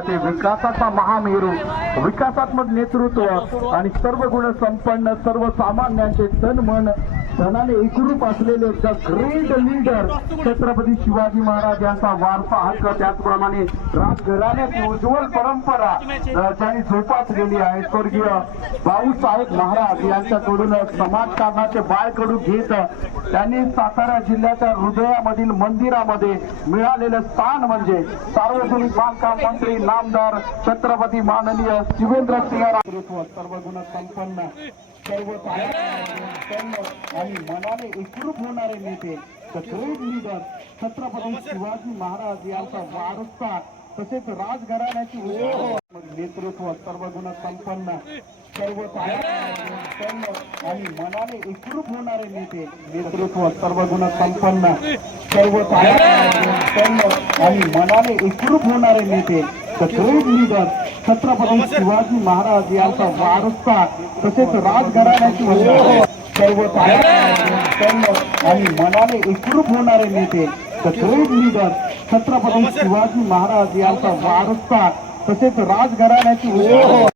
ते विकासाचा महामेरू विकासात्मक नेतृत्व आणि सर्व गुण संपन्न सर्वसामान्यांचे तन मन धनाने एकरूप असलेले the great leader Chhatrapati Shivaji Maharaj यांचा वारसा हक्क त्याचप्रमाणे राजघराण्याची उज्ज्वल परंपरा त्यांनी ज्यांनी जोपासलेली आहे. स्वर्गीय भाऊसाहेब महाराज यांच्याकडून समाजकारणाचे बाळकडू घेत त्यांनी सातारा जिल्ह्याच्या हृदयामधील मंदिरामध्ये मिळालेलं स्थान म्हणजे सार्वजनिक बांधकाम मंत्री नामदार छत्रपती माननीय शिवेंद्र सिंह सर्व गुण संपन्न. सर्व संपन्न आणि मनाने एकरूप होणारे नेते the great leader Chhatrapati Shivaji Maharaj यांचा वारसा तसेच राजघराण्याची नेतृत्व सर्व गुण संपन्न सर्व आणि मनाने एकरूप होणारे नेते नेतृत्व सर्व गुण संपन्न सर्व आणि मनाने एकरूप होणारे नेते ग्रेट लीडर छत्रपती शिवाजी महाराज यांचा वारसा तसेच राजघराण्याची सर्व आणि मनाने एकरूप होणारे नेते. ग्रेट लीडर छत्रपती शिवाजी महाराज यांचा वारसा तसेच राजघराण्याची